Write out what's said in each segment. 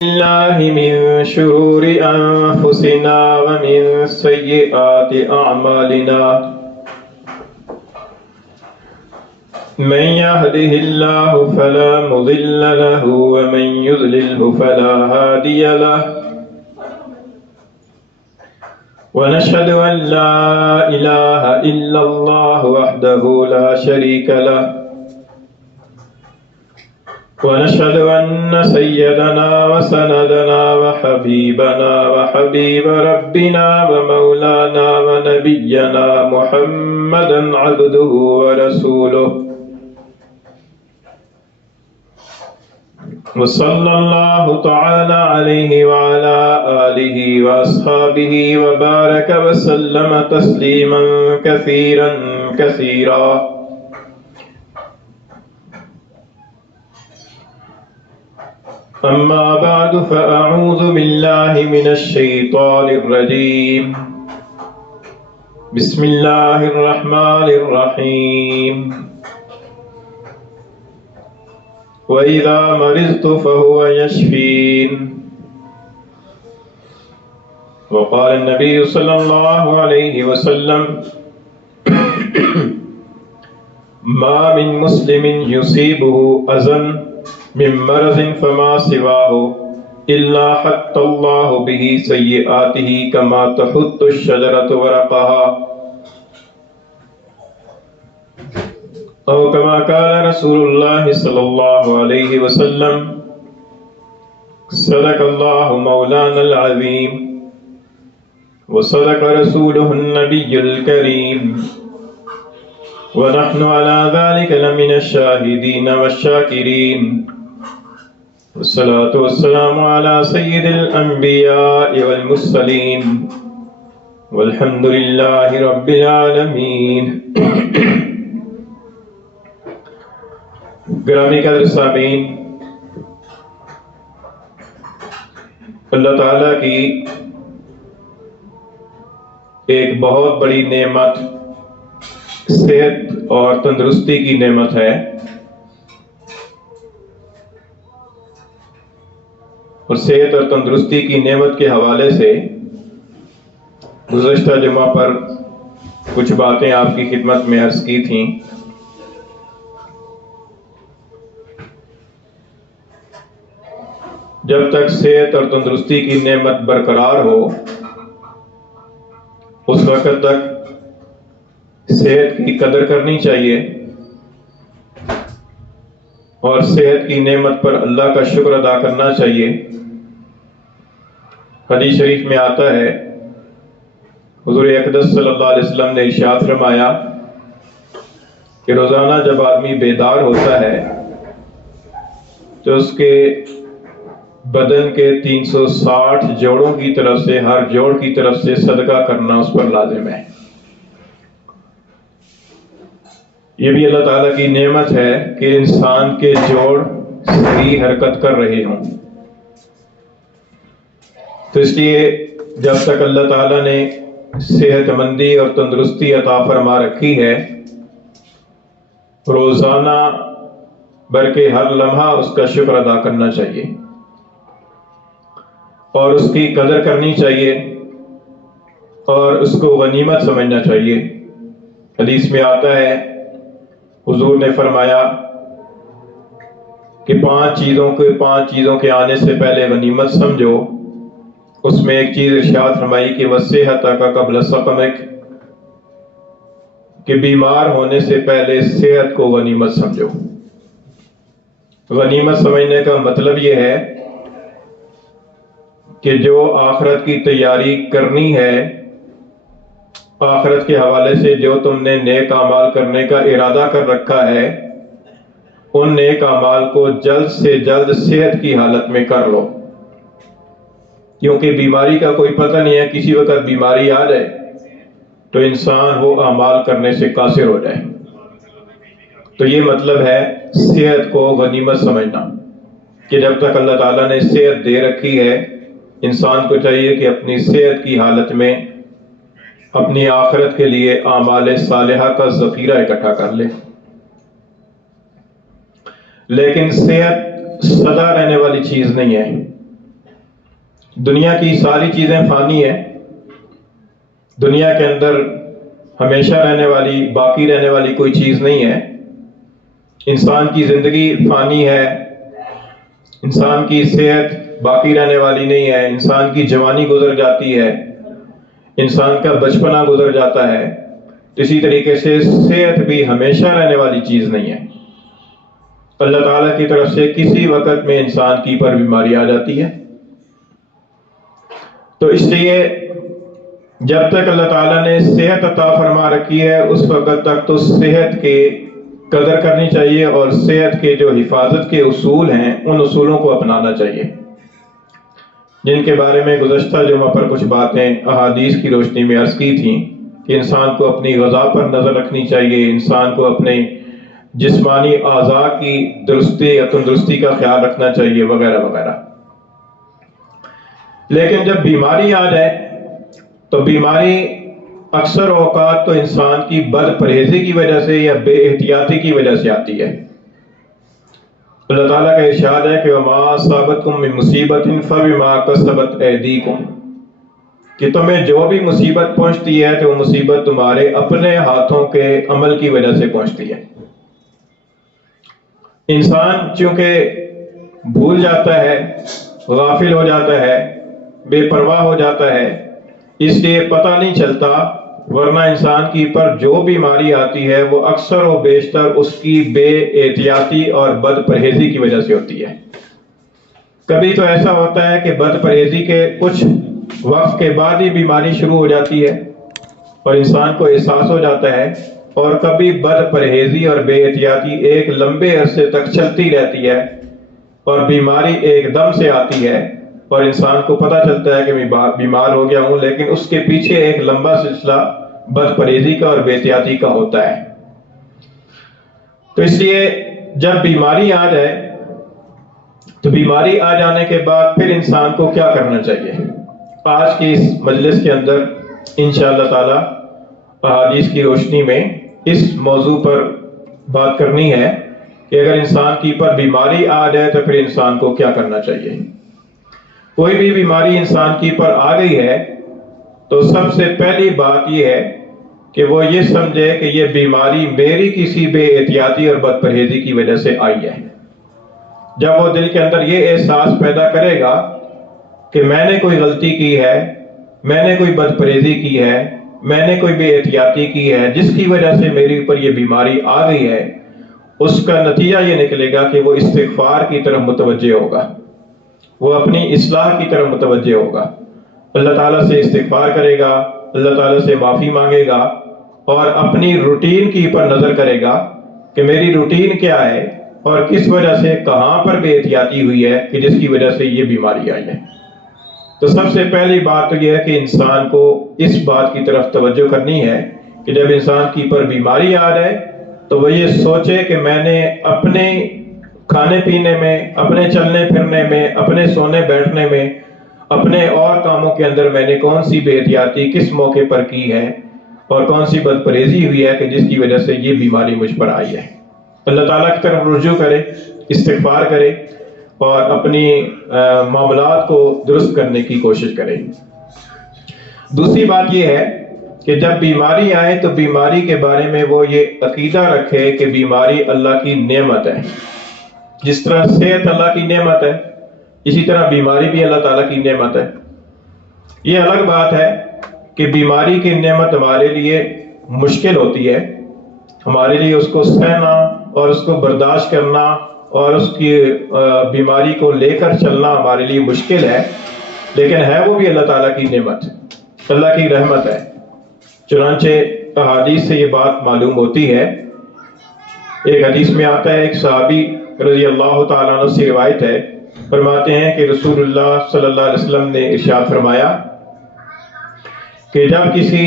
الله من شرور أنفسنا ومن سيئات أعمالنا من يهده الله فلا مضل له ومن يضلله فلا هادي له ونشهد أن لا إله إلا الله وحده لا شريك له ونشهد أن سيدنا وسندنا وحبيبنا وحبيب ربنا ومولانا ونبينا محمدا عبده ورسوله وصلى الله تعالى عليه وعلى آله وأصحابه وبارك وسلم تسليما كثيرا كثيرا. أما بعد فأعوذ بالله من الشيطان الرجيم. بسم الله الرحمن الرحيم. وإذا مرضت فهو يشفين. وقال النبي صلى الله عليه وسلم ما من مسلم يصيبه أذى من مرض فما سواه إلا حط الله به سيئاته كما تحط الشجرة ورقها أو كما قال رسول الله صلى الله عليه وسلم. صدق الله مولانا العظيم وصدق رسوله النبي الكريم ونحن على ذلك لمن الشاهدين والشاكرين. والصلاة والسلام على سيد الأنبياء والمرسلين والحمد لله رب العالمين. گرامی قدر سامعین، اللہ تعالیٰ کی ایک بہت بڑی نعمت صحت اور تندرستی کی نعمت ہے، اور صحت اور تندرستی کی نعمت کے حوالے سے گزشتہ جمعہ پر کچھ باتیں آپ کی خدمت میں عرض کی تھیں. جب تک صحت اور تندرستی کی نعمت برقرار ہو اس وقت تک صحت کی قدر کرنی چاہیے اور صحت کی نعمت پر اللہ کا شکر ادا کرنا چاہیے. حدیث شریف میں آتا ہے، حضور اقدس صلی اللہ علیہ وسلم نے ارشاد فرمایا کہ روزانہ جب آدمی بیدار ہوتا ہے تو اس کے بدن کے 360 جوڑوں کی طرف سے ہر جوڑ کی طرف سے صدقہ کرنا اس پر لازم ہے. یہ بھی اللہ تعالیٰ کی نعمت ہے کہ انسان کے جوڑ صحیح حرکت کر رہے ہوں. تو اس لیے جب تک اللہ تعالیٰ نے صحت مندی اور تندرستی عطا فرما رکھی ہے، روزانہ بلکہ ہر لمحہ اس کا شکر ادا کرنا چاہیے اور اس کی قدر کرنی چاہیے اور اس کو غنیمت سمجھنا چاہیے. حدیث میں آتا ہے، حضور نے فرمایا کہ پانچ چیزوں کے آنے سے پہلے غنیمت سمجھو. اس میں ایک چیز ارشاد فرمائی کہ وَصِحَتَكَ قَبْلَ سَقَمِكَ، کہ بیمار ہونے سے پہلے صحت کو غنیمت سمجھو. غنیمت سمجھنے کا مطلب یہ ہے کہ جو آخرت کی تیاری کرنی ہے، آخرت کے حوالے سے جو تم نے نیک اعمال کرنے کا ارادہ کر رکھا ہے، ان نیک اعمال کو جلد سے جلد صحت کی حالت میں کر لو، کیونکہ بیماری کا کوئی پتہ نہیں ہے. کسی وقت بیماری آ جائے تو انسان وہ اعمال کرنے سے قاصر ہو جائے. تو یہ مطلب ہے صحت کو غنیمت سمجھنا، کہ جب تک اللہ تعالیٰ نے صحت دے رکھی ہے، انسان کو چاہیے کہ اپنی صحت کی حالت میں اپنی آخرت کے لیے اعمال صالحہ کا ذخیرہ اکٹھا کر لے. لیکن صحت سدا رہنے والی چیز نہیں ہے. دنیا کی ساری چیزیں فانی ہیں، دنیا کے اندر ہمیشہ رہنے والی، باقی رہنے والی کوئی چیز نہیں ہے۔ انسان کی زندگی فانی ہے، انسان کی صحت باقی رہنے والی نہیں ہے، انسان کی جوانی گزر جاتی ہے، انسان کا بچپنا گزر جاتا ہے، اسی طریقے سے صحت بھی ہمیشہ رہنے والی چیز نہیں ہے۔ اللہ تعالیٰ کی طرف سے کسی وقت میں انسان کی پر بیماری آ جاتی ہے۔ تو اس لیے جب تک اللہ تعالیٰ نے صحت عطا فرما رکھی ہے اس وقت تک تو صحت کی قدر کرنی چاہیے، اور صحت کے جو حفاظت کے اصول ہیں ان اصولوں کو اپنانا چاہیے، جن کے بارے میں گزشتہ جمعہ پر کچھ باتیں احادیث کی روشنی میں عرض کی تھیں کہ انسان کو اپنی غذا پر نظر رکھنی چاہیے، انسان کو اپنے جسمانی اعضاء کی درستی یا تندرستی کا خیال رکھنا چاہیے، وغیرہ وغیرہ۔ لیکن جب بیماری آ جائے تو بیماری اکثر اوقات تو انسان کی بد پرہیزی کی وجہ سے یا بے احتیاطی کی وجہ سے آتی ہے۔ اللہ تعالیٰ کا ارشاد ہے کہ وَمَا أَصَابَتْكُم مِّن مُّصِيبَةٍ فَبِمَا كَسَبَتْ أَيْدِيكُمْ، کہ تمہیں جو بھی مصیبت پہنچتی ہے تو وہ مصیبت تمہارے اپنے ہاتھوں کے عمل کی وجہ سے پہنچتی ہے۔ انسان چونکہ بھول جاتا ہے، غافل ہو جاتا ہے، بے پرواہ ہو جاتا ہے، اس لیے پتہ نہیں چلتا، ورنہ انسان کی پر جو بیماری آتی ہے وہ اکثر و بیشتر اس کی بے احتیاطی اور بد پرہیزی کی وجہ سے ہوتی ہے۔ کبھی تو ایسا ہوتا ہے کہ بد پرہیزی کے کچھ وقت کے بعد ہی بیماری شروع ہو جاتی ہے اور انسان کو احساس ہو جاتا ہے، اور کبھی بد پرہیزی اور بے احتیاطی ایک لمبے عرصے تک چلتی رہتی ہے اور بیماری ایک دم سے آتی ہے اور انسان کو پتہ چلتا ہے کہ میں بیمار ہو گیا ہوں، لیکن اس کے پیچھے ایک لمبا سلسلہ بد پرہیزی کا اور بے احتیاطی کا ہوتا ہے۔ تو اس لیے جب بیماری آ جائے تو بیماری آ جانے کے بعد پھر انسان کو کیا کرنا چاہیے؟ آج کی اس مجلس کے اندر انشاءاللہ تعالی احادیث کی روشنی میں اس موضوع پر بات کرنی ہے کہ اگر انسان کی پر بیماری آ جائے تو پھر انسان کو کیا کرنا چاہیے۔ کوئی بھی بیماری انسان کی پر آ گئی ہے تو سب سے پہلی بات یہ ہے کہ وہ یہ سمجھے کہ یہ بیماری میری کسی بے احتیاطی اور بد پرہیزی کی وجہ سے آئی ہے۔ جب وہ دل کے اندر یہ احساس پیدا کرے گا کہ میں نے کوئی غلطی کی ہے، میں نے کوئی بد پرہیزی کی ہے، میں نے کوئی بے احتیاطی کی ہے جس کی وجہ سے میری اوپر یہ بیماری آ گئی ہے، اس کا نتیجہ یہ نکلے گا کہ وہ استغفار کی طرف متوجہ ہوگا، وہ اپنی اصلاح کی طرف متوجہ ہوگا، اللہ تعالیٰ سے استغفار کرے گا، اللہ تعالیٰ سے معافی مانگے گا، اور اپنی روٹین کی پر نظر کرے گا کہ میری روٹین کیا ہے اور کس وجہ سے کہاں پر بے احتیاطی ہوئی ہے کہ جس کی وجہ سے یہ بیماری آئی ہے۔ تو سب سے پہلی بات تو یہ ہے کہ انسان کو اس بات کی طرف توجہ کرنی ہے کہ جب انسان کی پر بیماری آ جائے تو وہ یہ سوچے کہ میں نے اپنے کھانے پینے میں، اپنے چلنے پھرنے میں، اپنے سونے بیٹھنے میں، اپنے اور کاموں کے اندر میں نے کون سی بے احتیاطی کس موقع پر کی ہے اور کون سی بد پرہیزی ہوئی ہے کہ جس کی وجہ سے یہ بیماری مجھ پر آئی ہے۔ اللہ تعالیٰ کی طرف رجوع کرے، استغفار کرے اور اپنی معاملات کو درست کرنے کی کوشش کرے۔ دوسری بات یہ ہے کہ جب بیماری آئے تو بیماری کے بارے میں وہ یہ عقیدہ رکھے کہ بیماری اللہ کی نعمت ہے۔ جس طرح صحت اللہ کی نعمت ہے، اسی طرح بیماری بھی اللہ تعالیٰ کی نعمت ہے۔ یہ الگ بات ہے کہ بیماری کی نعمت ہمارے لیے مشکل ہوتی ہے، ہمارے لیے اس کو سہنا اور اس کو برداشت کرنا اور اس کی بیماری کو لے کر چلنا ہمارے لیے مشکل ہے، لیکن ہے وہ بھی اللہ تعالیٰ کی نعمت، اللہ کی رحمت ہے۔ چنانچہ احادیث سے یہ بات معلوم ہوتی ہے۔ ایک حدیث میں آتا ہے، ایک صحابی رضی اللہ تعالیٰ عنہ سے روایت ہے، فرماتے ہیں کہ رسول اللہ صلی اللہ علیہ وسلم نے ارشاد فرمایا کہ جب کسی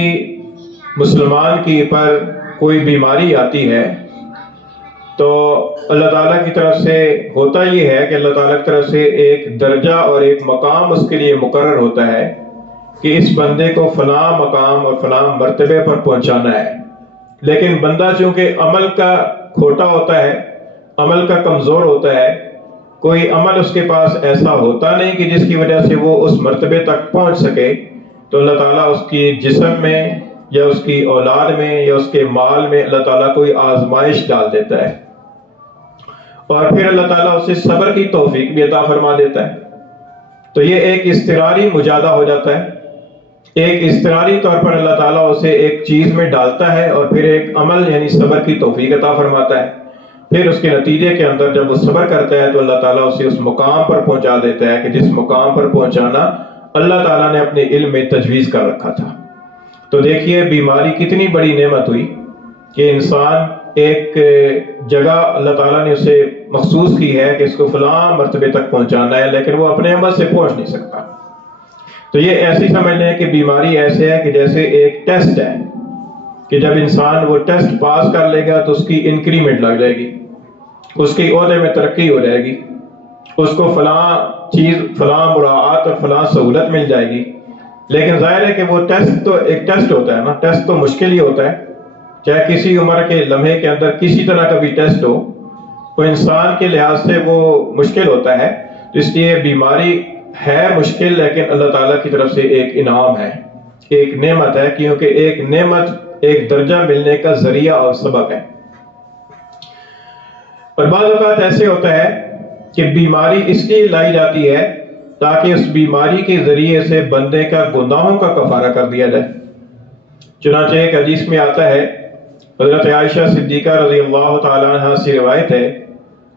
مسلمان کی پر کوئی بیماری آتی ہے تو اللہ تعالیٰ کی طرف سے ہوتا یہ ہے کہ اللہ تعالیٰ کی طرف سے ایک درجہ اور ایک مقام اس کے لیے مقرر ہوتا ہے کہ اس بندے کو فلاں مقام اور فلاں مرتبے پر پہنچانا ہے، لیکن بندہ چونکہ عمل کا کھوٹا ہوتا ہے، عمل کا کمزور ہوتا ہے، کوئی عمل اس کے پاس ایسا ہوتا نہیں کہ جس کی وجہ سے وہ اس مرتبے تک پہنچ سکے، تو اللہ تعالیٰ اس کی جسم میں یا اس کی اولاد میں یا اس کے مال میں اللہ تعالیٰ کوئی آزمائش ڈال دیتا ہے، اور پھر اللہ تعالیٰ اسے صبر کی توفیق بھی عطا فرما دیتا ہے۔ تو یہ ایک اضطراری مجاہدہ ہو جاتا ہے، ایک اضطراری طور پر اللہ تعالیٰ اسے ایک چیز میں ڈالتا ہے اور پھر ایک عمل یعنی صبر کی توفیق عطا فرماتا ہے۔ پھر اس کے نتیجے کے اندر جب وہ صبر کرتا ہے تو اللہ تعالیٰ اسے اس مقام پر پہنچا دیتا ہے کہ جس مقام پر پہنچانا اللہ تعالیٰ نے اپنے علم میں تجویز کر رکھا تھا۔ تو دیکھیے بیماری کتنی بڑی نعمت ہوئی کہ انسان ایک جگہ اللہ تعالیٰ نے اسے مخصوص کی ہے کہ اس کو فلاں مرتبے تک پہنچانا ہے، لیکن وہ اپنے عمل سے پہنچ نہیں سکتا۔ تو یہ ایسی سمجھ لیں کہ بیماری ایسے ہے کہ جیسے ایک ٹیسٹ ہے کہ جب انسان وہ ٹیسٹ پاس کر لے گا تو اس کی انکریمنٹ لگ جائے گی، اس کی عہدے میں ترقی ہو جائے گی، اس کو فلاں چیز، فلاں مراعات اور فلاں سہولت مل جائے گی۔ لیکن ظاہر ہے کہ وہ ٹیسٹ تو ایک ٹیسٹ ہوتا ہے نا، ٹیسٹ تو مشکل ہی ہوتا ہے، چاہے کسی عمر کے لمحے کے اندر کسی طرح کا بھی ٹیسٹ ہو، وہ انسان کے لحاظ سے وہ مشکل ہوتا ہے۔ تو اس لیے بیماری ہے مشکل، لیکن اللہ تعالیٰ کی طرف سے ایک انعام ہے، ایک نعمت ہے، کیونکہ ایک نعمت ایک درجہ ملنے کا ذریعہ اور سبب ہے۔ اور بعض اوقات ایسے ہوتا ہے کہ بیماری اس لیے لائی جاتی ہے تاکہ اس بیماری کے ذریعے سے بندے کا گناہوں کا کفارہ کر دیا جائے۔ چنانچہ ایک حدیث میں آتا ہے، حضرت عائشہ صدیقہ رضی اللہ تعالیٰ عنہ سے روایت ہے،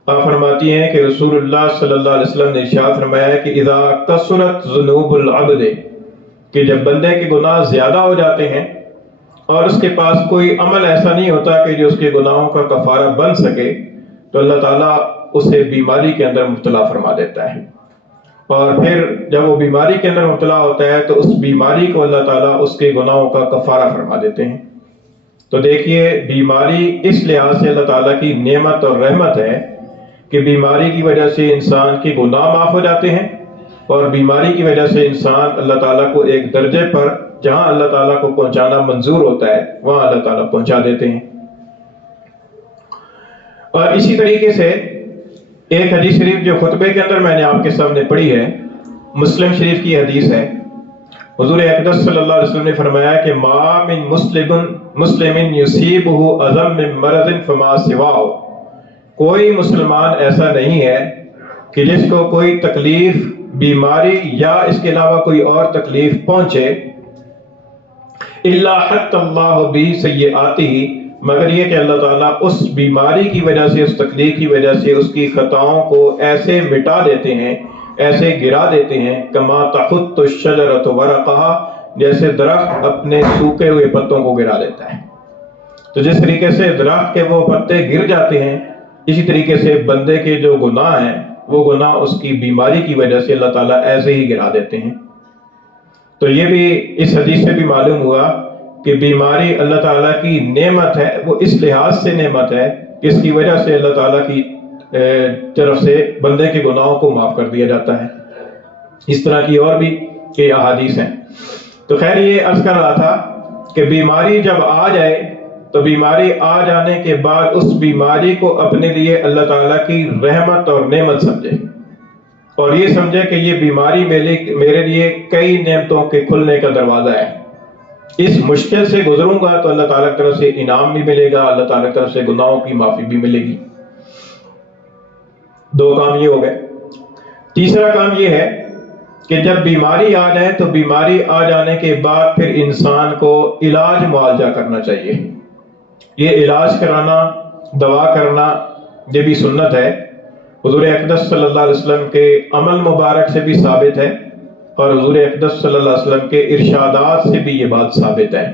آپ فرماتی ہیں کہ رسول اللہ صلی اللہ علیہ وسلم نے ارشاد فرمایا ہے کہ اذا کثرت ذنوب العبد، کہ جب بندے کے گناہ زیادہ ہو جاتے ہیں اور اس کے پاس کوئی عمل ایسا نہیں ہوتا کہ جو اس کے گناہوں کا کفارہ بن سکے، تو اللہ تعالیٰ اسے بیماری کے اندر مبتلا فرما دیتا ہے، اور پھر جب وہ بیماری کے اندر مبتلا ہوتا ہے تو اس بیماری کو اللہ تعالیٰ اس کے گناہوں کا کفارہ فرما دیتے ہیں۔ تو دیکھیے بیماری اس لحاظ سے اللہ تعالیٰ کی نعمت اور رحمت ہے کہ بیماری کی وجہ سے انسان کے گناہ معاف ہو جاتے ہیں، اور بیماری کی وجہ سے انسان اللہ تعالیٰ کو ایک درجے پر جہاں اللہ تعالیٰ کو پہنچانا منظور ہوتا ہے وہاں اللہ تعالیٰ پہنچا دیتے ہیں۔ اور اسی طریقے سے ایک حدیث شریف جو خطبے کے اندر میں نے آپ کے سامنے پڑھی ہے، مسلم شریف کی حدیث ہے، حضور اقدس صلی اللہ علیہ وسلم نے فرمایا کہ ما من مسلم یصیبہ اذم من مرض فما سواہ، کوئی مسلمان ایسا نہیں ہے کہ جس کو کوئی تکلیف، بیماری یا اس کے علاوہ کوئی اور تکلیف پہنچے، الا حط اللہ بہ سیئاتہ، مگر یہ کہ اللہ تعالیٰ اس بیماری کی وجہ سے، اس تکلیف کی وجہ سے اس کی خطاؤں کو ایسے مٹا دیتے ہیں، ایسے گرا دیتے ہیں، کما تحط الشجرۃ ورقہا، جیسے درخت اپنے سوکھے ہوئے پتوں کو گرا دیتا ہے۔ تو جس طریقے سے درخت کے وہ پتے گر جاتے ہیں، اسی طریقے سے بندے کے جو گناہ ہیں وہ گناہ اس کی بیماری کی وجہ سے اللہ تعالیٰ ایسے ہی گرا دیتے ہیں۔ تو یہ بھی اس حدیث سے بھی معلوم ہوا کہ بیماری اللہ تعالیٰ کی نعمت ہے، وہ اس لحاظ سے نعمت ہے کہ اس کی وجہ سے اللہ تعالیٰ کی طرف سے بندے کے گناہوں کو معاف کر دیا جاتا ہے۔ اس طرح کی اور بھی کئی احادیث ہیں۔ تو خیر یہ عرض کر رہا تھا کہ بیماری جب آ جائے تو بیماری آ جانے کے بعد اس بیماری کو اپنے لیے اللہ تعالیٰ کی رحمت اور نعمت سمجھے، اور یہ سمجھے کہ یہ بیماری میرے لیے کئی نعمتوں کے کھلنے کا دروازہ ہے، اس مشکل سے گزروں گا تو اللہ تعالیٰ کی طرف سے انعام بھی ملے گا، اللہ تعالیٰ کی طرف سے گناہوں کی معافی بھی ملے گی۔ دو کام یہ ہو گئے۔ تیسرا کام یہ ہے کہ جب بیماری آ جائے تو بیماری آ جانے کے بعد پھر انسان کو علاج معالجہ کرنا چاہیے۔ یہ علاج کرانا، دوا کرنا، یہ بھی سنت ہے، حضور اقدس صلی اللہ علیہ وسلم کے عمل مبارک سے بھی ثابت ہے، اور حضور اقدس صلی اللہ علیہ وسلم کے ارشادات سے بھی یہ بات ثابت ہے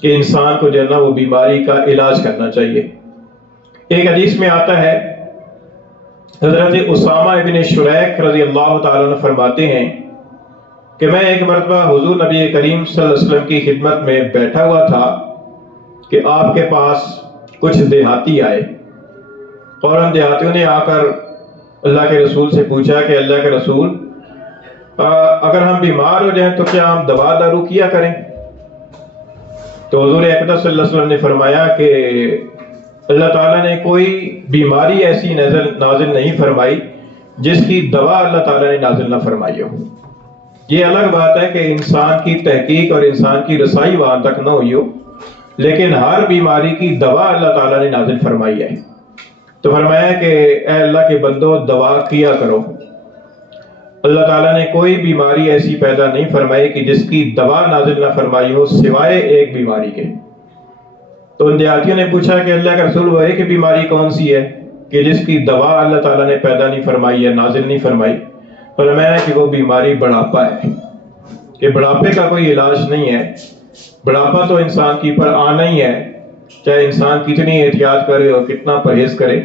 کہ انسان کو جو ہے نا وہ بیماری کا علاج کرنا چاہیے۔ ایک حدیث میں آتا ہے، حضرت اسامہ ابن شریک رضی اللہ تعالیٰ عنہ فرماتے ہیں کہ میں ایک مرتبہ حضور نبی کریم صلی اللہ علیہ وسلم کی خدمت میں بیٹھا ہوا تھا کہ آپ کے پاس کچھ دیہاتی آئے، اور ان دیہاتیوں نے آ کر اللہ کے رسول سے پوچھا کہ اللہ کے رسول، اگر ہم بیمار ہو جائیں تو کیا ہم دوا دارو کیا کریں؟ تو حضور اقدس صلی اللہ علیہ وسلم نے فرمایا کہ اللہ تعالیٰ نے کوئی بیماری ایسی نازل نہیں فرمائی جس کی دوا اللہ تعالیٰ نے نازل نہ فرمائی ہو۔ یہ الگ بات ہے کہ انسان کی تحقیق اور انسان کی رسائی وہاں تک نہ ہوئی ہو، لیکن ہر بیماری کی دوا اللہ تعالیٰ نے نازل فرمائی ہے۔ تو فرمایا کہ اے اللہ کے بندو دوا کیا کرو۔ اللہ تعالیٰ نے کوئی بیماری ایسی پیدا نہیں فرمائی کہ جس کی دوا نازل نہ فرمائی ہو سوائے ایک بیماری کے۔ تو ان دیہاتیوں نے پوچھا کہ اللہ کا رسول وہ ایک بیماری کون سی ہے کہ جس کی دوا اللہ تعالیٰ نے پیدا نہیں فرمائی ہے، نازل نہیں فرمائی؟ فرمایا کہ وہ بیماری بڑھاپا ہے، کہ بڑھاپے کا کوئی علاج نہیں ہے۔ بڑھاپا تو انسان کی پر آنا ہی ہے، چاہے انسان کتنی احتیاط کرے اور کتنا پرہیز کرے،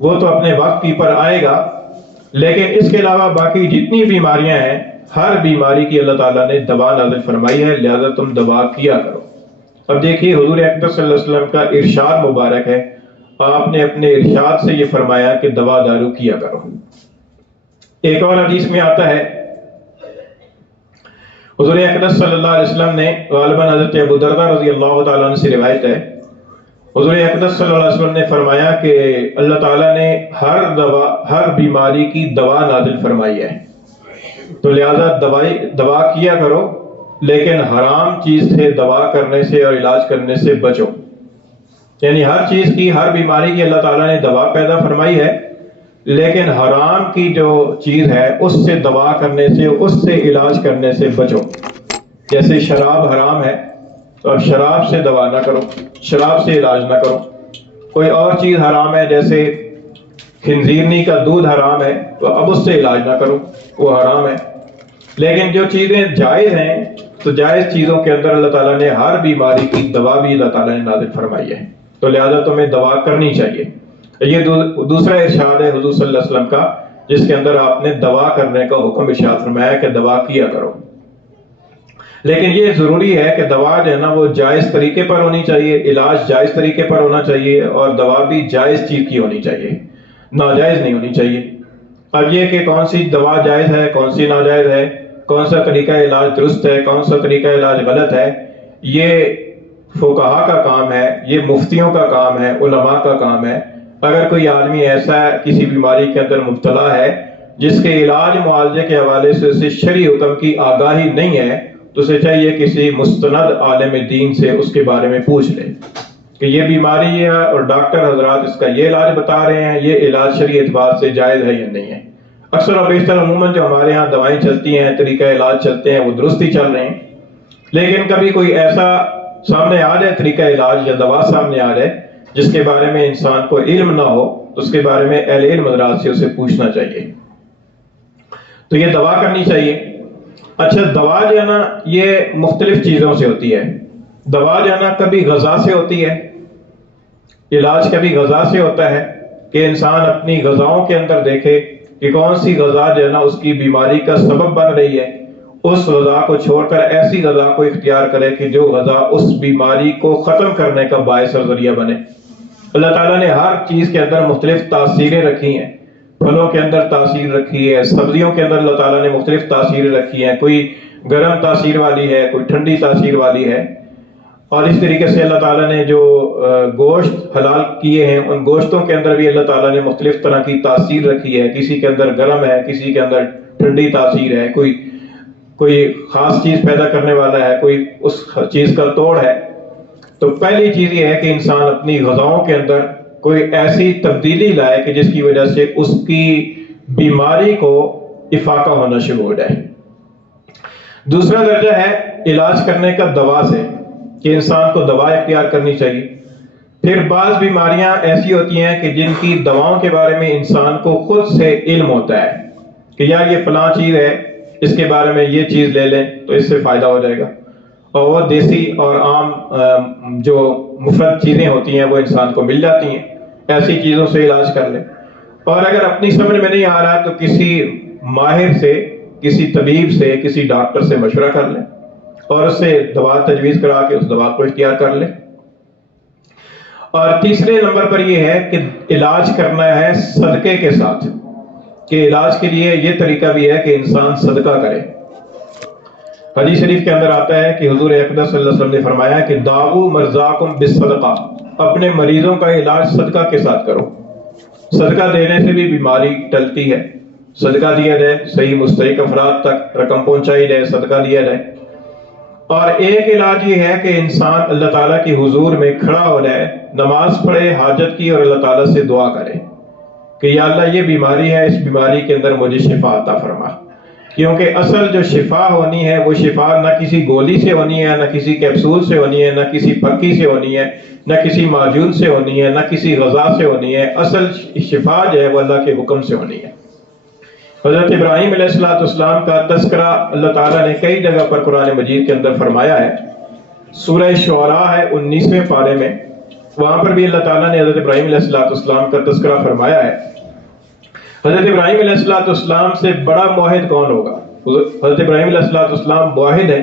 وہ تو اپنے وقت کی پر آئے گا۔ لیکن اس کے علاوہ باقی جتنی بیماریاں ہیں، ہر بیماری کی اللہ تعالیٰ نے دوا نازل فرمائی ہے، لہذا تم دوا کیا کرو۔ اب دیکھیے حضور اکرم صلی اللہ علیہ وسلم کا ارشاد مبارک ہے، آپ نے اپنے ارشاد سے یہ فرمایا کہ دوا دارو کیا کرو۔ ایک اور حدیث میں آتا ہے، حضور اکرم صلی اللہ علیہ وسلم نے، غالباً حضرت ابو درداء رضی اللہ تعالیٰ عنہ سے روایت ہے، حضور اکرم صلی اللہ علیہ وسلم نے فرمایا کہ اللہ تعالیٰ نے ہر بیماری کی دوا نازل فرمائی ہے، تو لہذا دوا کیا کرو، لیکن حرام چیز سے دوا کرنے سے اور علاج کرنے سے بچو۔ یعنی ہر چیز کی، ہر بیماری کی اللہ تعالیٰ نے دوا پیدا فرمائی ہے، لیکن حرام کی جو چیز ہے اس سے دوا کرنے سے، اس سے علاج کرنے سے بچو۔ جیسے شراب حرام ہے تو اب شراب سے دوا نہ کرو، شراب سے علاج نہ کرو۔ کوئی اور چیز حرام ہے، جیسے خنزیرنی کا دودھ حرام ہے تو اب اس سے علاج نہ کرو، وہ حرام ہے۔ لیکن جو چیزیں جائز ہیں تو جائز چیزوں کے اندر اللہ تعالیٰ نے ہر بیماری کی دوا بھی اللہ تعالیٰ نے نازل فرمائی ہے، تو لہذا تمہیں دوا کرنی چاہیے۔ یہ دوسرا ارشاد ہے حضور صلی اللہ علیہ وسلم کا، جس کے اندر آپ نے دوا کرنے کا حکم ارشاد فرمایا کہ دوا کیا کرو۔ لیکن یہ ضروری ہے کہ دوا جو ہے نا وہ جائز طریقے پر ہونی چاہیے، علاج جائز طریقے پر ہونا چاہیے، اور دوا بھی جائز چیز کی ہونی چاہیے، ناجائز نہیں ہونی چاہیے۔ اب یہ کہ کون سی دوا جائز ہے، کون سی ناجائز ہے، کون سا طریقہ علاج درست ہے، کون سا طریقہ علاج غلط ہے، یہ فقہا کا کام ہے، یہ مفتیوں کا کام ہے، علماء کا کام ہے۔ اگر کوئی آدمی ایسا کسی بیماری کے اندر مبتلا ہے جس کے علاج معالجے کے حوالے سے اسے شرعی حکم کی آگاہی نہیں ہے، تو اسے چاہیے کسی مستند عالم دین سے اس کے بارے میں پوچھ لے کہ یہ بیماری ہے اور ڈاکٹر حضرات اس کا یہ علاج بتا رہے ہیں، یہ علاج شرعی اعتبار سے جائز ہے یا نہیں ہے۔ اکثر و بیشتر عموماً جو ہمارے ہاں دوائیں چلتی ہیں، طریقہ علاج چلتے ہیں، وہ درست ہی چل رہے ہیں، لیکن کبھی کوئی ایسا سامنے آ جائے طریقہ علاج یا دوا سامنے آ جائے جس کے بارے میں انسان کو علم نہ ہو، تو اس کے بارے میں اہل علم حضرات سے اسے پوچھنا چاہیے۔ تو یہ دوا کرنی چاہیے۔ اچھا، دوا جو ہے نا یہ مختلف چیزوں سے ہوتی ہے۔ دوا جو ہے نا کبھی غذا سے ہوتی ہے، علاج کبھی غذا سے ہوتا ہے کہ انسان اپنی غذاؤں کے اندر دیکھے کہ کون سی غذا جو ہے نا اس کی بیماری کا سبب بن رہی ہے، اس غذا کو چھوڑ کر ایسی غذا کو اختیار کرے کہ جو غذا اس بیماری کو ختم کرنے کا باعث اور ذریعہ بنے۔ اللہ تعالیٰ نے ہر چیز کے اندر مختلف تاثیریں رکھی ہیں، پھلوں کے اندر تاثیر رکھی ہے، سبزیوں کے اندر اللہ تعالیٰ نے مختلف تاثیریں رکھی ہیں، کوئی گرم تاثیر والی ہے، کوئی ٹھنڈی تاثیر والی ہے۔ اور اس طریقے سے اللہ تعالیٰ نے جو گوشت حلال کیے ہیں، ان گوشتوں کے اندر بھی اللہ تعالیٰ نے مختلف طرح کی تاثیر رکھی ہے، کسی کے اندر گرم ہے، کسی کے اندر ٹھنڈی تاثیر ہے، کوئی خاص چیز پیدا کرنے والا ہے، کوئی اس چیز کا توڑ ہے۔ تو پہلی چیز یہ ہے کہ انسان اپنی غذاؤں کے اندر کوئی ایسی تبدیلی لائے کہ جس کی وجہ سے اس کی بیماری کو افاقہ ہونا شروع ہو جائے۔ دوسرا درجہ ہے علاج کرنے کا دوا سے، کہ انسان کو دوا اختیار کرنی چاہیے۔ پھر بعض بیماریاں ایسی ہوتی ہیں کہ جن کی دواؤں کے بارے میں انسان کو خود سے علم ہوتا ہے کہ یار یہ فلاں چیز ہے، اس کے بارے میں یہ چیز لے لیں تو اس سے فائدہ ہو جائے گا، اور وہ دیسی اور عام جو مفرد چیزیں ہوتی ہیں وہ انسان کو مل جاتی ہیں، ایسی چیزوں سے علاج کر لیں۔ اور اگر اپنی سمجھ میں نہیں آ رہا تو کسی ماہر سے، کسی طبیب سے، کسی ڈاکٹر سے مشورہ کر لیں اور اس سے دوا تجویز کرا کے اس دوا کو اختیار کر لیں۔ اور تیسرے نمبر پر یہ ہے کہ علاج کرنا ہے صدقے کے ساتھ، کہ علاج کے لیے یہ طریقہ بھی ہے کہ انسان صدقہ کرے۔ حدیث شریف کے اندر آتا ہے کہ حضور اکرم صلی اللہ علیہ وسلم نے فرمایا کہ داؤ مرضاکم بالصدقہ، اپنے مریضوں کا علاج صدقہ کے ساتھ کرو۔ صدقہ دینے سے بھی بیماری ٹلتی ہے، صدقہ دیا جائے، صحیح مستحق افراد تک رقم پہنچائی جائے، صدقہ دیا جائے۔ اور ایک علاج یہ ہے کہ انسان اللہ تعالیٰ کی حضور میں کھڑا ہو جائے، نماز پڑھے حاجت کی، اور اللہ تعالیٰ سے دعا کرے کہ یا اللہ یہ بیماری ہے، اس بیماری کے اندر مجھے شفا عطا فرما۔ کیونکہ اصل جو شفا ہونی ہے وہ شفا نہ کسی گولی سے ہونی ہے، نہ کسی کیپسول سے ہونی ہے، نہ کسی پکی سے ہونی ہے، نہ کسی معجون سے ہونی ہے، نہ کسی غذا سے ہونی ہے۔ اصل شفا جو ہے وہ اللہ کے حکم سے ہونی ہے۔ حضرت ابراہیم علیہ السلام کا تذکرہ اللہ تعالیٰ نے کئی جگہ پر قرآن مجید کے اندر فرمایا ہے۔ سورہ شعراء ہے 19ویں پارے میں، وہاں پر بھی اللہ تعالیٰ نے حضرت ابراہیم علیہ السلام کا تذکرہ فرمایا ہے۔ حضرت ابراہیم علیہ السلام سے بڑا موحد کون ہوگا؟ حضرت ابراہیم علیہ السلام موحد ہے۔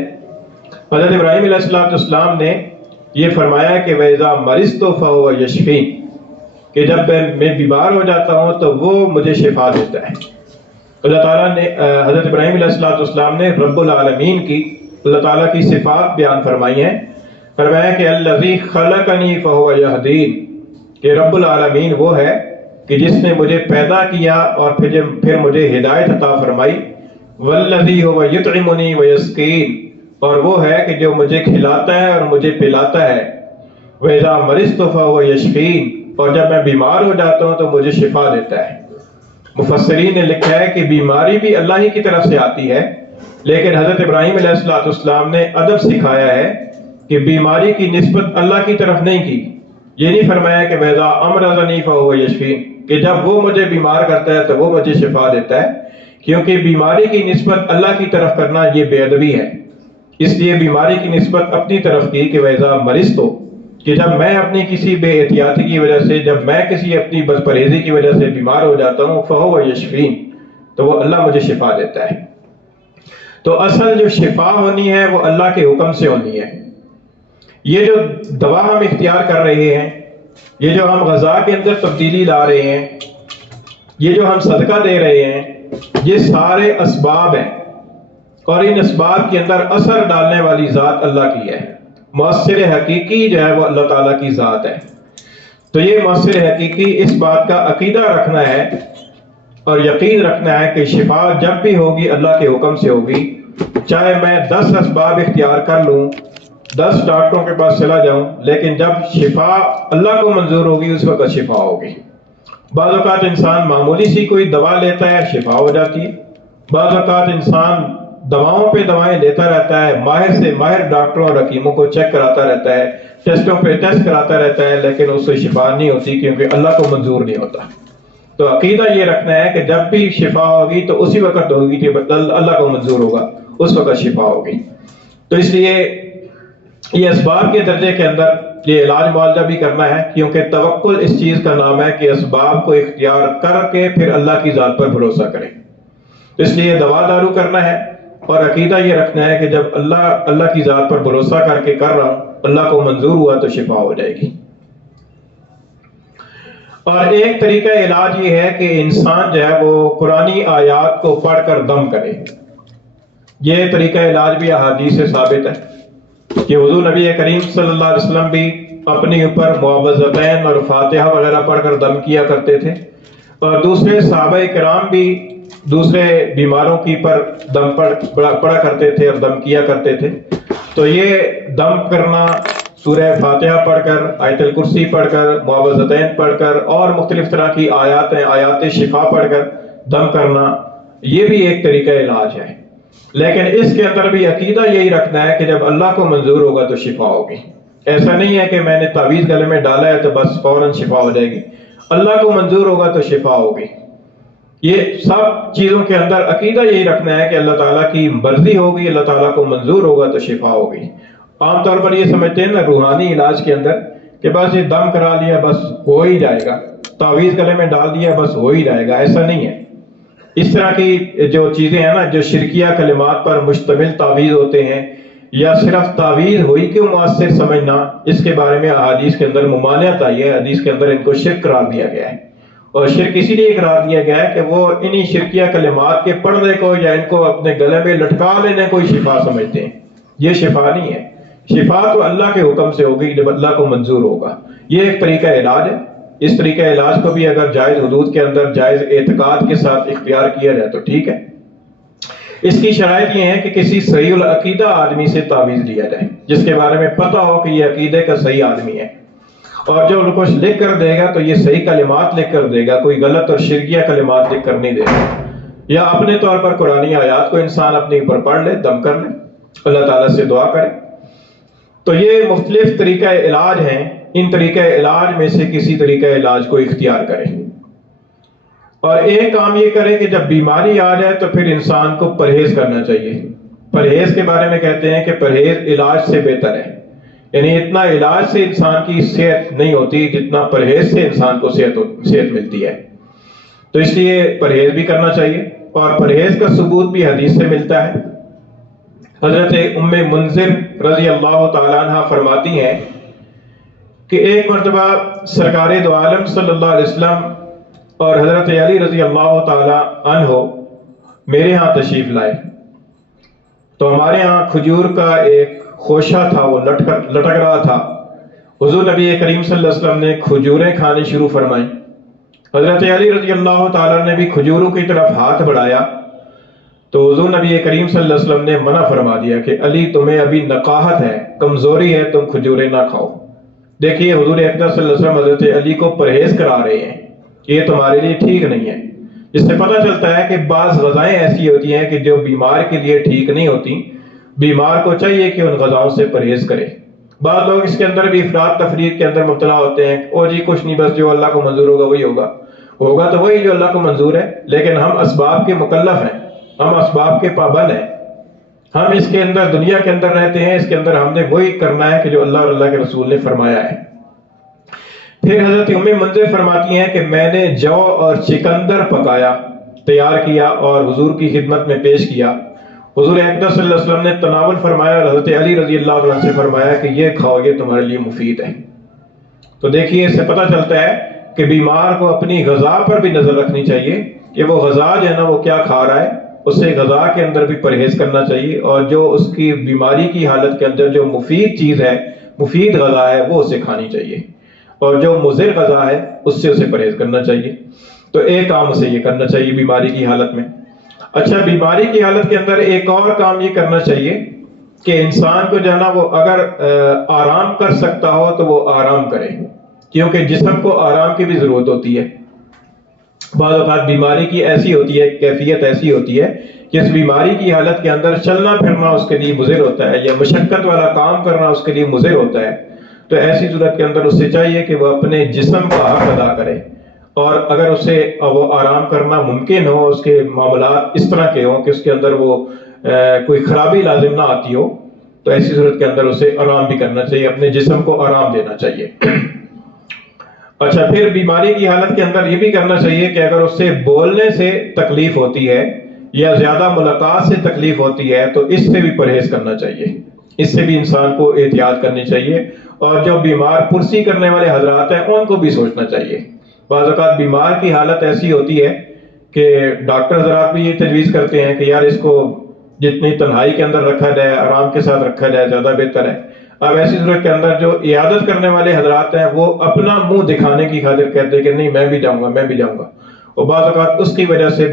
حضرت ابراہیم علیہ السلام نے یہ فرمایا کہ وَإِذَا مَرِضْتُ فَهُوَ يَشْفِينِ، کہ جب میں بیمار ہو جاتا ہوں تو وہ مجھے شفا دیتا ہے۔ اللہ تعالیٰ نے حضرت ابراہیم علیہ السلام نے رب العالمین کی، اللہ تعالیٰ کی صفات بیان فرمائی ہیں۔ فرمایا کہ الذی خلقنی فہو یہدین، کہ رب العالمین وہ ہے کہ جس نے مجھے پیدا کیا اور پھر مجھے ہدایت عطا فرمائی۔ والذی هو یطعمنی ویسقین، اور وہ ہے کہ جو مجھے کھلاتا ہے اور مجھے پلاتا ہے۔ وَإِذَا مَرِضْتُ فَهُوَ یشفین، اور جب میں بیمار ہو جاتا ہوں تو مجھے شفا دیتا ہے۔ مفسرین نے لکھا ہے کہ بیماری بھی اللہ ہی کی طرف سے آتی ہے، لیکن حضرت ابراہیم علیہ السلام نے ادب سکھایا ہے کہ بیماری کی نسبت اللہ کی طرف نہیں کی۔ یہ نہیں فرمایا کہ وَإِذَا أَمْرَضَنِي فَهُوَ یشفین، کہ جب وہ مجھے بیمار کرتا ہے تو وہ مجھے شفا دیتا ہے، کیونکہ بیماری کی نسبت اللہ کی طرف کرنا یہ بے ادبی ہے۔ اس لیے بیماری کی نسبت اپنی طرف کی کہ وَإِذَا مَرِضْتُ، کہ جب میں اپنی کسی بے احتیاطی کی وجہ سے، جب میں کسی اپنی بد پرہیزی کی وجہ سے بیمار ہو جاتا ہوں، فَهُوَ یشفین، تو وہ اللہ مجھے شفا دیتا ہے۔ تو اصل جو شفا ہونی ہے وہ اللہ کے حکم سے ہونی ہے۔ یہ جو دوا ہم اختیار کر رہے ہیں، یہ جو ہم غذا کے اندر تبدیلی لا رہے ہیں، یہ جو ہم صدقہ دے رہے ہیں، یہ سارے اسباب ہیں، اور ان اسباب کے اندر اثر ڈالنے والی ذات اللہ کی ہے۔ مؤثر حقیقی جو ہے وہ اللہ تعالیٰ کی ذات ہے۔ تو یہ مؤثر حقیقی اس بات کا عقیدہ رکھنا ہے اور یقین رکھنا ہے کہ شفا جب بھی ہوگی اللہ کے حکم سے ہوگی، چاہے میں 10 اسباب اختیار کر لوں، 10 ڈاکٹروں کے پاس چلا جاؤں، لیکن جب شفا اللہ کو منظور ہوگی اس وقت شفا ہوگی۔ بعض اوقات انسان معمولی سی کوئی دوا لیتا ہے، شفا ہو جاتی ہے۔ بعض اوقات انسان دواؤں پہ دوائیں لیتا رہتا ہے، ماہر سے ماہر ڈاکٹروں اور حکیموں کو چیک کراتا رہتا ہے، ٹیسٹوں پہ ٹیسٹ کراتا رہتا ہے، لیکن اس سے شفا نہیں ہوتی، کیونکہ اللہ کو منظور نہیں ہوتا۔ تو عقیدہ یہ رکھنا ہے کہ جب بھی شفا ہوگی تو اسی وقت ہوگی کہ اللہ کو منظور ہوگا، اس وقت شفا ہوگی۔ تو اس لیے یہ اسباب کے درجے کے اندر یہ علاج معالجہ بھی کرنا ہے، کیونکہ توکل اس چیز کا نام ہے کہ اسباب کو اختیار کر کے پھر اللہ کی ذات پر بھروسہ کریں۔ اس لیے دوا دارو کرنا ہے اور عقیدہ یہ رکھنا ہے کہ جب اللہ کی ذات پر بھروسہ کر کے کر رہا ہوں، اللہ کو منظور ہوا تو شفا ہو جائے گی۔ اور ایک طریقہ علاج یہ ہے کہ انسان جو ہے وہ قرآنی آیات کو پڑھ کر دم کرے۔ یہ طریقہ علاج بھی احادیث سے ثابت ہے کہ حضور نبی کریم صلی اللہ علیہ وسلم بھی اپنے اوپر معوذتین اور فاتحہ وغیرہ پڑھ کر دم کیا کرتے تھے، اور دوسرے صحابہ کرام بھی دوسرے بیماروں کی پر دم پڑھا کرتے تھے اور دم کیا کرتے تھے۔ تو یہ دم کرنا سورہ فاتحہ پڑھ کر، آیت الکرسی پڑھ کر، معوذتین پڑھ کر، اور مختلف طرح کی آیات شفا پڑھ کر دم کرنا، یہ بھی ایک طریقہ علاج ہے۔ لیکن اس کے اندر بھی عقیدہ یہی رکھنا ہے کہ جب اللہ کو منظور ہوگا تو شفا ہوگی۔ ایسا نہیں ہے کہ میں نے تعویذ گلے میں ڈالا ہے تو بس فوراً شفا ہو جائے گی۔ اللہ کو منظور ہوگا تو شفا ہوگی۔ یہ سب چیزوں کے اندر عقیدہ یہی رکھنا ہے کہ اللہ تعالیٰ کی مرضی ہوگی، اللہ تعالیٰ کو منظور ہوگا تو شفا ہوگی۔ عام طور پر یہ سمجھتے ہیں نا روحانی علاج کے اندر کہ بس یہ دم کرا لیا بس ہو ہی جائے گا، تعویذ گلے میں ڈال دیا بس ہو ہی جائے گا۔ ایسا نہیں ہے۔ اس طرح کی جو چیزیں ہیں نا، جو شرکیہ کلمات پر مشتمل تعویذ ہوتے ہیں، یا صرف تعویذ ہوئی کیوں مؤثر سمجھنا، اس کے بارے میں احادیث کے اندر ممانعت آئی ہے۔ حدیث کے اندر ان کو شرک قرار دیا گیا ہے، اور شرک اسی لیے قرار دیا گیا ہے کہ وہ انہی شرکیہ کلمات کے پڑھنے کو یا ان کو اپنے گلے میں لٹکا لینے کو ہی شفا سمجھتے ہیں۔ یہ شفا نہیں ہے۔ شفا تو اللہ کے حکم سے ہوگی جب اللہ کو منظور ہوگا۔ یہ ایک طریقہ علاج ہے۔ اس طریقہ علاج کو بھی اگر جائز حدود کے اندر جائز اعتقاد کے ساتھ اختیار کیا جائے تو ٹھیک ہے۔ اس کی شرائط یہ ہے کہ کسی صحیح العقیدہ آدمی سے تعویذ لیا جائے، جس کے بارے میں پتہ ہو کہ یہ عقیدے کا صحیح آدمی ہے، اور جو کچھ لکھ کر دے گا تو یہ صحیح کلمات لکھ کر دے گا، کوئی غلط اور شرکیہ کلمات لکھ کر نہیں دے گا۔ یا اپنے طور پر قرآنی آیات کو انسان اپنے اوپر پڑھ لے، دم کر لے، اللہ تعالیٰ سے دعا کرے۔ تو یہ مختلف طریقہ علاج ہیں، ان طریقہ علاج میں سے کسی طریقہ علاج کو اختیار کرے، اور ایک کام یہ کرے کہ جب بیماری آ جائے تو پھر انسان کو پرہیز کرنا چاہیے۔ پرہیز کے بارے میں کہتے ہیں کہ پرہیز علاج سے بہتر ہے، یعنی اتنا علاج سے انسان کی صحت نہیں ہوتی جتنا پرہیز سے انسان کو صحت ملتی ہے۔ تو اس لیے پرہیز بھی کرنا چاہیے، اور پرہیز کا ثبوت بھی حدیث سے ملتا ہے۔ حضرت ام منذر رضی اللہ تعالیٰ عنہ فرماتی ہیں کہ ایک مرتبہ سرکار دو عالم صلی اللہ علیہ وسلم اور حضرت علی رضی اللہ تعالیٰ عنہ میرے ہاں تشریف لائے، تو ہمارے ہاں کھجور کا ایک خوشہ تھا، وہ لٹک رہا تھا۔ حضور نبی کریم صلی اللہ علیہ وسلم نے کھجوریں کھانی شروع فرمائیں۔ حضرت علی رضی اللہ تعالیٰ نے بھی کھجوروں کی طرف ہاتھ بڑھایا، تو حضور نبی کریم صلی اللہ علیہ وسلم نے منع فرما دیا کہ علی تمہیں ابھی نقاہت ہے، کمزوری ہے، تم کھجوریں نہ کھاؤ۔ دیکھیے حضور اقدس صلی اللہ علیہ وسلم حضرت علی کو پرہیز کرا رہے ہیں، یہ تمہارے لیے ٹھیک نہیں ہے۔ اس سے پتہ چلتا ہے کہ بعض غذائیں ایسی ہوتی ہیں کہ جو بیمار کے لیے ٹھیک نہیں ہوتی، بیمار کو چاہیے کہ ان غذاؤں سے پرہیز کرے۔ بعض لوگ اس کے اندر بھی افراط تفریط کے اندر مبتلا ہوتے ہیں، او جی کچھ نہیں، بس جو اللہ کو منظور ہوگا وہی ہوگا تو وہی جو اللہ کو منظور ہے، لیکن ہم اسباب کے مکلف ہیں، ہم اسباب کے پابند ہیں، ہم اس کے اندر دنیا کے اندر رہتے ہیں، اس کے اندر ہم نے وہی کرنا ہے کہ جو اللہ اور اللہ کے رسول نے فرمایا ہے۔ پھر حضرت ام منذر فرماتی ہیں کہ میں نے جو اور چکندر پکایا، تیار کیا اور حضور کی خدمت میں پیش کیا۔ حضور اقدس صلی اللہ علیہ وسلم نے تناول فرمایا اور حضرت علی رضی اللہ عنہ سے فرمایا کہ یہ کھاؤ، یہ تمہارے لیے مفید ہے۔ تو دیکھیے اس سے پتہ چلتا ہے کہ بیمار کو اپنی غذا پر بھی نظر رکھنی چاہیے کہ وہ غذا جو ہے نا وہ کیا کھا رہا ہے، اس سے غذا کے اندر بھی پرہیز کرنا چاہیے، اور جو اس کی بیماری کی حالت کے اندر جو مفید چیز ہے، مفید غذا ہے، وہ اسے کھانی چاہیے، اور جو مضر غذا ہے اس سے اسے پرہیز کرنا چاہیے۔ تو ایک کام اسے یہ کرنا چاہیے بیماری کی حالت میں۔ اچھا، بیماری کی حالت کے اندر ایک اور کام یہ کرنا چاہیے کہ انسان کو جو ہے نا وہ اگر آرام کر سکتا ہو تو وہ آرام کرے، کیونکہ جسم کو آرام کی بھی ضرورت ہوتی ہے۔ بعض اوقات بیماری کی ایسی ہوتی ہے، کیفیت ایسی ہوتی ہے کہ اس بیماری کی حالت کے اندر چلنا پھرنا اس کے لیے مضر ہوتا ہے، یا مشقت والا کام کرنا اس کے لیے مضر ہوتا ہے۔ تو ایسی صورت کے اندر اسے چاہیے کہ وہ اپنے جسم کا حق ادا کرے، اور اگر اسے وہ آرام کرنا ممکن ہو، اس کے معاملات اس طرح کے ہوں کہ اس کے اندر وہ کوئی خرابی لازم نہ آتی ہو، تو ایسی صورت کے اندر اسے آرام بھی کرنا چاہیے، اپنے جسم کو آرام دینا چاہیے۔ اچھا، پھر بیماری کی حالت کے اندر یہ بھی کرنا چاہیے کہ اگر اسے بولنے سے تکلیف ہوتی ہے یا زیادہ ملاقات سے تکلیف ہوتی ہے تو اس سے بھی پرہیز کرنا چاہیے، اس سے بھی انسان کو احتیاط کرنی چاہیے، اور جو بیمار پرسی کرنے والے حضرات ہیں ان کو بھی سوچنا چاہیے۔ بعض اوقات بیمار کی حالت ایسی ہوتی ہے کہ ڈاکٹر حضرات بھی یہ تجویز کرتے ہیں کہ یار اس کو جتنی تنہائی کے اندر رکھا جائے، آرام کے ساتھ رکھا جائے، زیادہ بہتر ہے۔ اب ایسی صورت کے اندر جو عیادت کرنے والے حضرات ہیں وہ اپنا منہ دکھانے کی خاطر کہتے ہیں کہ نہیں میں بھی جاؤں گا، اور بعض اوقات اس کی وجہ سے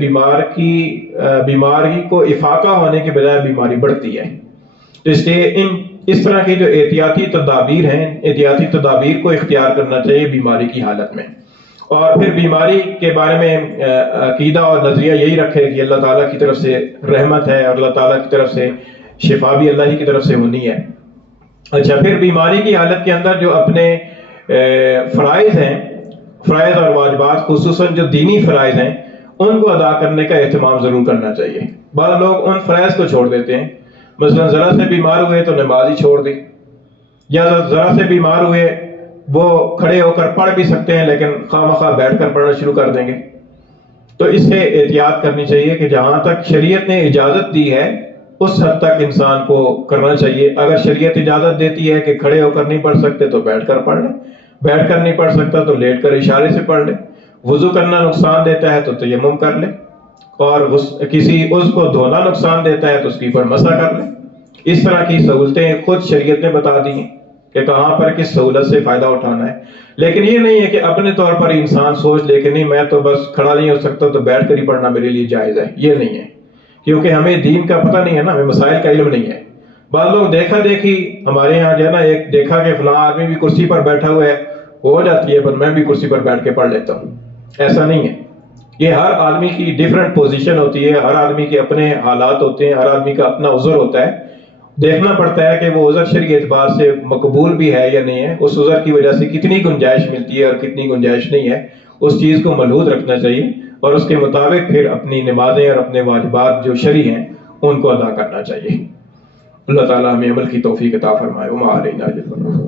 بیماری کو افاقہ ہونے کی بجائے بیماری بڑھتی ہے۔ تو اس لیے اس طرح کی جو احتیاطی تدابیر ہیں، احتیاطی تدابیر کو اختیار کرنا چاہیے بیماری کی حالت میں۔ اور پھر بیماری کے بارے میں عقیدہ اور نظریہ یہی رکھے کہ اللہ تعالیٰ کی طرف سے رحمت ہے، اور اللہ تعالیٰ کی طرف سے شفا بھی اللہ ہی کی طرف سے ہونی ہے۔ اچھا، پھر بیماری کی حالت کے اندر جو اپنے فرائض ہیں، فرائض اور واجبات، خصوصاً جو دینی فرائض ہیں، ان کو ادا کرنے کا اہتمام ضرور کرنا چاہیے۔ بعض لوگ ان فرائض کو چھوڑ دیتے ہیں، مثلا ذرا سے بیمار ہوئے تو نماز ہی چھوڑ دی، یا ذرا سے بیمار ہوئے وہ کھڑے ہو کر پڑھ بھی سکتے ہیں لیکن خواہ مخواہ بیٹھ کر پڑھنا شروع کر دیں گے۔ تو اس سے احتیاط کرنی چاہیے کہ جہاں تک شریعت نے اجازت دی ہے اس حد تک انسان کو کرنا چاہیے۔ اگر شریعت اجازت دیتی ہے کہ کھڑے ہو کر نہیں پڑھ سکتے تو بیٹھ کر پڑھ لیں، بیٹھ کر نہیں پڑھ سکتا تو لیٹ کر اشارے سے پڑھ لیں، وضو کرنا نقصان دیتا ہے تو تیمم کر لیں، اور کسی عضو کو دھونا نقصان دیتا ہے تو اس کے اوپر مسح کر لیں۔ اس طرح کی سہولتیں خود شریعت نے بتا دی ہیں۔ کہ کہاں پر کس سہولت سے فائدہ اٹھانا ہے. لیکن یہ نہیں ہے کہ اپنے طور پر انسان سوچ لے کہ نہیں میں تو بس کھڑا نہیں ہو سکتا تو بیٹھ کر ہی پڑھنا میرے لیے جائز ہے. یہ نہیں ہے، کیونکہ ہمیں دین کا پتہ نہیں ہے نا، ہمیں مسائل کا علم نہیں ہے. بعض لوگ دیکھا دیکھی ہمارے یہاں جو ہے نا، ایک دیکھا کہ فلاں آدمی بھی کرسی پر بیٹھا ہوا ہے، ہو جاتی ہے پر میں بھی کرسی پر بیٹھ کے پڑھ لیتا ہوں. ایسا نہیں ہے. یہ ہر آدمی کی ڈیفرنٹ پوزیشن ہوتی ہے، ہر آدمی کے اپنے حالات ہوتے ہیں، ہر آدمی کا اپنا عذر ہوتا ہے. دیکھنا پڑتا ہے کہ وہ عذر شرعی اعتبار سے مقبول بھی ہے یا نہیں ہے، اس عذر کی وجہ سے کتنی گنجائش ملتی ہے اور کتنی گنجائش نہیں ہے. اس چیز کو ملحوظ رکھنا چاہیے اور اس کے مطابق پھر اپنی نمازیں اور اپنے واجبات جو شرعی ہیں ان کو ادا کرنا چاہیے. اللہ تعالیٰ ہمیں عمل کی توفیق عطا فرمائے. وما علینا الا البلاغ.